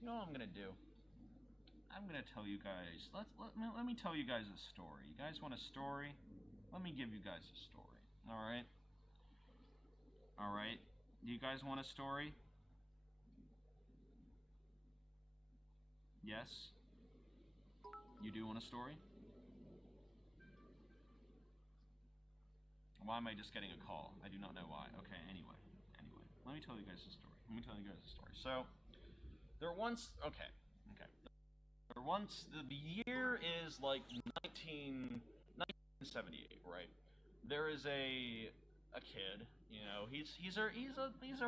You know what I'm gonna do? I'm gonna tell you guys. Let me tell you guys a story. You guys want a story? Let me give you guys a story. All right. All right. Do you guys want a story? Yes. You do want a story? Why am I just getting a call? I do not know why. Okay. Anyway. Let me tell you guys a story. So there once. Okay. There once the year is like 1978, right? There is a kid, you know, he's a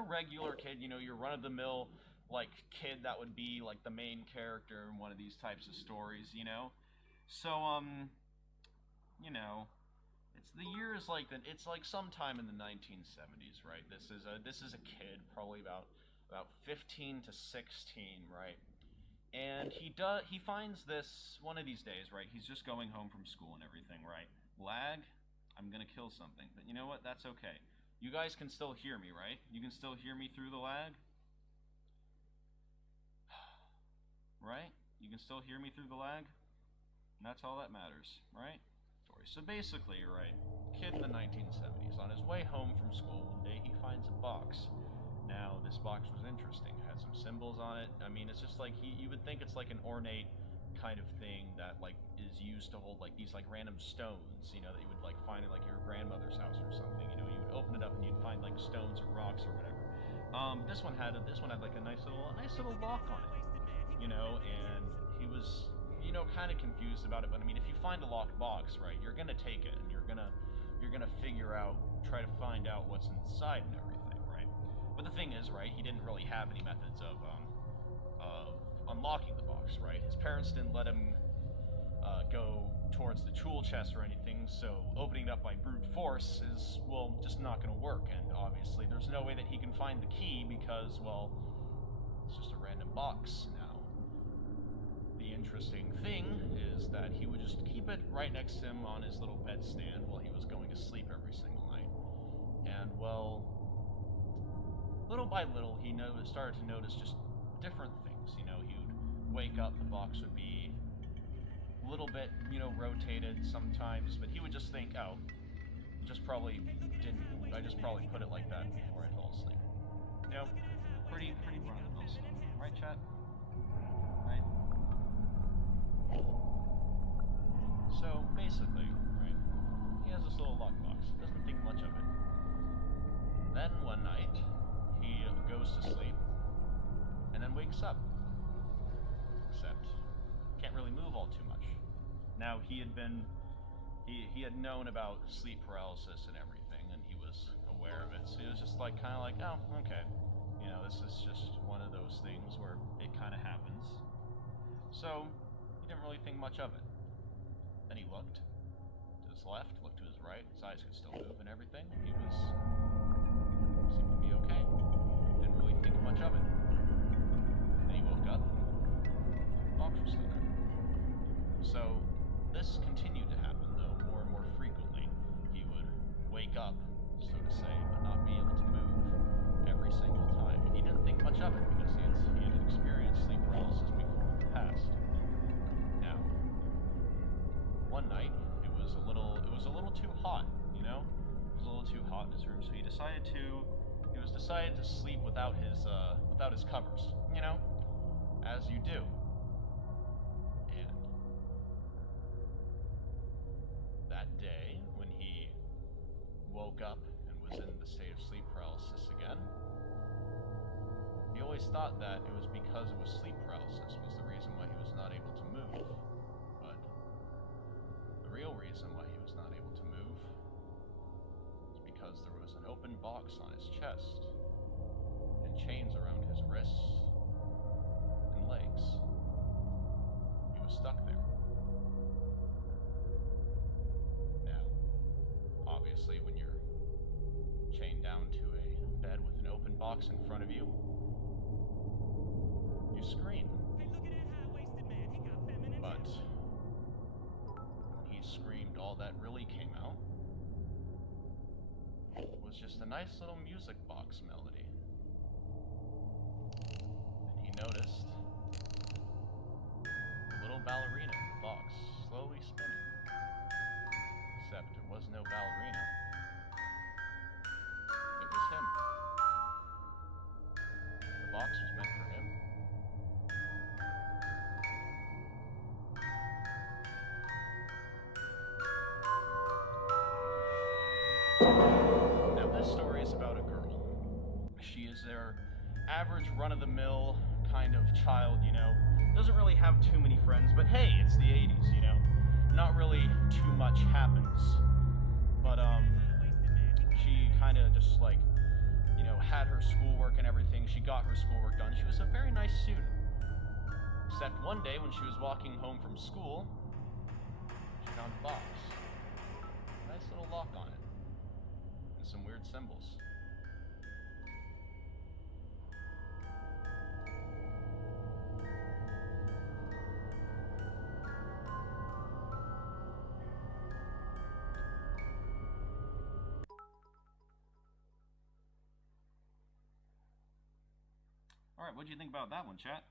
regular kid, you know, your run of the mill like kid that would be like the main character in one of these types of stories, you know. So you know, the year is like that. It's like sometime in the 1970s, right? This is a kid, probably about 15 to 16, right? And he finds this one of these days, right? He's just going home from school and everything, right? Lag, I'm gonna kill something, but you know what? That's okay. You guys can still hear me, right? You can still hear me through the lag, right? You can still hear me through the lag, and that's all that matters, right? So basically, right, kid in the 1970s, on his way home from school one day, he finds a box. Now, this box was interesting. It had some symbols on it. I mean, it's just like you would think it's like an ornate kind of thing that like is used to hold like these like random stones, you know, that you would like find in like your grandmother's house or something. You know, you would open it up and you'd find like stones or rocks or whatever. This one had like a nice little lock on it, you know, and he was, you know, kind of confused about it. But I mean, if you find a locked box, right, you're gonna take it and you're gonna figure out, try to find out what's inside and everything, right? But the thing is, right, he didn't really have any methods of unlocking the box, right? His parents didn't let him go towards the tool chest or anything, so opening it up by brute force is, well, just not going to work. And obviously, there's no way that he can find the key because, well, it's just a random box now. The interesting thing is that he would just keep it right next to him on his little bedstand while he was going to sleep every single night. And, well, little by little, he started to notice just different things. You know, he would wake up, the box would be a little bit, you know, rotated sometimes, but he would just think, oh, I just probably put it like that before I fell asleep. You know, pretty run-of-the-mill stuff, right, chat? Right. So basically, right, he has this little lockbox. Doesn't think much of it. Then one night, he goes to sleep, and then wakes up. Except, can't really move all too much. Now, he had known about sleep paralysis and everything, and he was aware of it, so he was just like, kind of like, oh, okay. You know, this is just one of those things where it kind of happens. So, he didn't really think much of it. Then he looked to his left, looked to his right, his eyes could still move and everything. He seemed to be okay. Didn't really think much of it. Then he woke up, the box was still there. So, this continued to happen, though, more and more frequently. He would wake up, so to say, but not be able to move every single time. And he didn't think much of it because he had experienced sleep paralysis before in the past. Now, one night, it was a little too hot, you know? It was a little too hot in his room, so he decided to sleep without his covers, you know? As you do. And that day, when he woke up and was in the state of sleep paralysis again, he always thought that it was because it was sleep paralysis was the reason why he was not able to move. But the real reason why he was not able to move was because there was an open box on his chest and chains around his wrists and legs. He was stuck there. Now, obviously, when you're chained down to a bed with an open box in front of you, you scream. Hey, look at that high-waisted man. He got feminine. But when he screamed, all that really came out was just a nice little music box melody. And he noticed ballerina in the box, slowly spinning. Except it was no ballerina. It was him. The box was meant for him. Now this story is about a girl. She is their average run-of-the-mill kind of child, you know. Doesn't really have too many friends, but hey, it's the 80s, you know. Not really too much happens. But she kind of just like, you know, had her schoolwork and everything. She got her schoolwork done. She was a very nice student. Except one day when she was walking home from school, she found a box. Nice little lock on it. And some weird symbols. Alright, what do you think about that one, chat?